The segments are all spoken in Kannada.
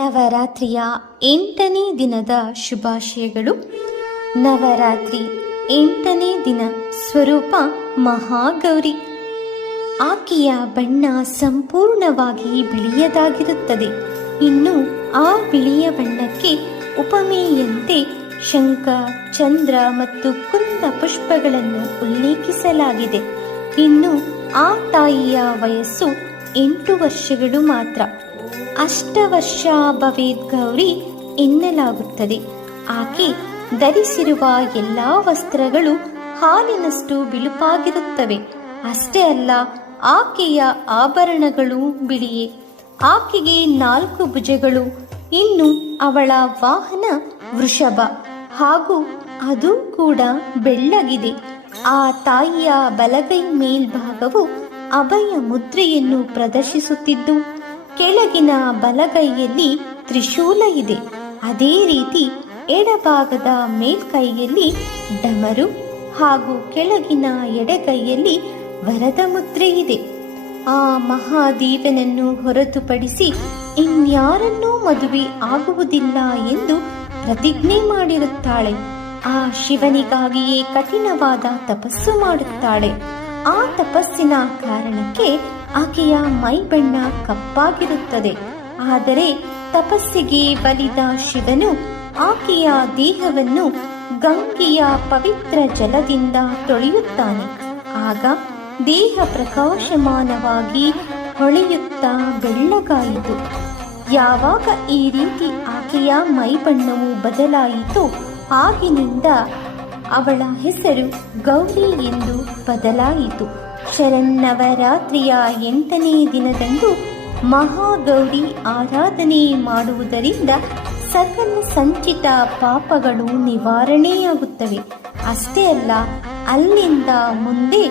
ನವರಾತ್ರಿಯ 8ನೇ ದಿನದ ಶುಭಾಶಯಗಳು. ನವರಾತ್ರಿ 8ನೇ ದಿನ ಸ್ವರೂಪ ಮಹಾಗೌರಿ. ಆಕೆಯ ಬಣ್ಣ ಸಂಪೂರ್ಣವಾಗಿ ಬಿಳಿಯದಾಗಿರುತ್ತದೆ. ಇನ್ನು ಆ ಬಿಳಿಯ ಬಣ್ಣಕ್ಕೆ ಉಪಮೆಯಂತೆ ಶಂಖ, ಚಂದ್ರ ಮತ್ತು ಕುಂದ ಪುಷ್ಪಗಳನ್ನು ಉಲ್ಲೇಖಿಸಲಾಗಿದೆ. ಇನ್ನು ಆ ತಾಯಿಯ ವಯಸ್ಸು 8 ವರ್ಷಗಳು ಮಾತ್ರ. ಅಷ್ಟವರ್ಷ ಭವೇದ್ ಗೌರಿ ಎನ್ನಲಾಗುತ್ತದೆ. ಆಕೆ ಧರಿಸಿರುವ ಎಲ್ಲ ವಸ್ತ್ರಗಳು ಹಾಲಿನಷ್ಟು ಬಿಳುಪಾಗಿರುತ್ತವೆ. ಅಷ್ಟೇ ಅಲ್ಲ, ಆಕೆಯ ಆಭರಣಗಳು ಬಿಳಿಯೇ. ಆಕೆಗೆ 4 ಭುಜಗಳು. ಇನ್ನು ಅವಳ ವಾಹನ ವೃಷಭ, ಹಾಗೂ ಅದು ಕೂಡ ಬೆಳ್ಳಗಿದೆ. ಆ ತಾಯಿಯ ಬಲಗೈ ಮೇಲ್ಭಾಗವು ಅಭಯ ಮುದ್ರೆಯನ್ನು ಪ್ರದರ್ಶಿಸುತ್ತಿದ್ದು, ಕೆಳಗಿನ ಬಲಗೈಯಲ್ಲಿ ತ್ರಿಶೂಲ ಇದೆ. ಅದೇ ರೀತಿ ಎಡಭಾಗದ ಮೇಲ್ಕೈಯಲ್ಲಿ ಡಮರು ಹಾಗೂ ಕೆಳಗಿನ ಎಡಗೈಯಲ್ಲಿ ವರದ ಮುದ್ರೆ ಇದೆ. ಆ ಮಹಾದೇವನನ್ನು ಹೊರತುಪಡಿಸಿ ಇನ್ಯಾರನ್ನೂ ಮದುವೆ ಆಗುವುದಿಲ್ಲ ಎಂದು ಪ್ರತಿಜ್ಞೆ ಮಾಡಿರುತ್ತಾಳೆ. ಆ ಶಿವನಿಗಾಗಿಯೇ ಕಠಿಣವಾದ ತಪಸ್ಸು ಮಾಡುತ್ತಾಳೆ. ಆ ತಪಸ್ಸಿನ ಕಾರಣಕ್ಕೆ ಆಕೆಯ ಮೈ ಬಣ್ಣ ಕಪ್ಪಾಗಿರುತ್ತದೆ. ಆದರೆ ತಪಸ್ಸಿಗೆ ಬಲಿದ ಶಿವನು ಆಕೆಯ ದೇಹವನ್ನು ಗಂಗೆಯ ಪವಿತ್ರ ಜಲದಿಂದ ತೊಳೆಯುತ್ತಾನೆ. ಆಗ ದೇಹ ಪ್ರಕಾಶಮಾನವಾಗಿ ಹೊಳೆಯುತ್ತಾ ಬೆಳ್ಳಗಾಯಿತು. ಯಾವಾಗ ಈ ರೀತಿ ಆಕೆಯ ಮೈ ಬಣ್ಣವು ಬದಲಾಯಿತು, ಆಗಿನಿಂದ ಅವಳ ಹೆಸರು ಗೌರಿ ಎಂದು ಬದಲಾಯಿತು. ಶರನ್ನವರಾತ್ರಿಯ 8ನೇ ದಿನದಂದು ಮಹಾಗೌರಿ ಆರಾಧನೆ ಮಾಡುವುದರಿಂದ ಸಕಲ ಸಂಚಿತ ಪಾಪಗಳು ನಿವಾರಣೆಯಾಗುತ್ತವೆ. ಅಷ್ಟೇ ಅಲ್ಲ, ಅಲ್ಲಿಂದ ಮುಂದೆ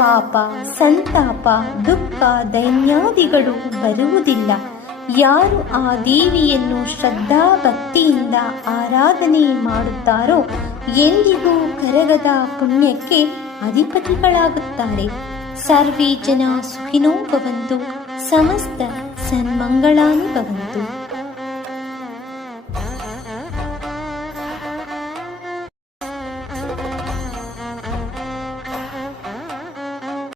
ಪಾಪ, ಸಂತಾಪ, ದುಃಖ, ದೈನ್ಯಾದಿಗಳು ಬರುವುದಿಲ್ಲ. ಯಾರು ಆ ದೇವಿಯನ್ನು ಶ್ರದ್ಧಾ ಭಕ್ತಿಯಿಂದ ಆರಾಧನೆ ಮಾಡುತ್ತಾರೋ ಎಂದಿಗೂ ಕರಗದ ಪುಣ್ಯಕ್ಕೆ ಅಧಿಪತಿಗಳಾಗುತ್ತಾರೆ. ಸರ್ವೇ ಜನ ಸುಖಿನೋ ಭವಂತು. ಸಮಸ್ತ ಸನ್ಮಂಗಳಾನಿ ಭವಂತು.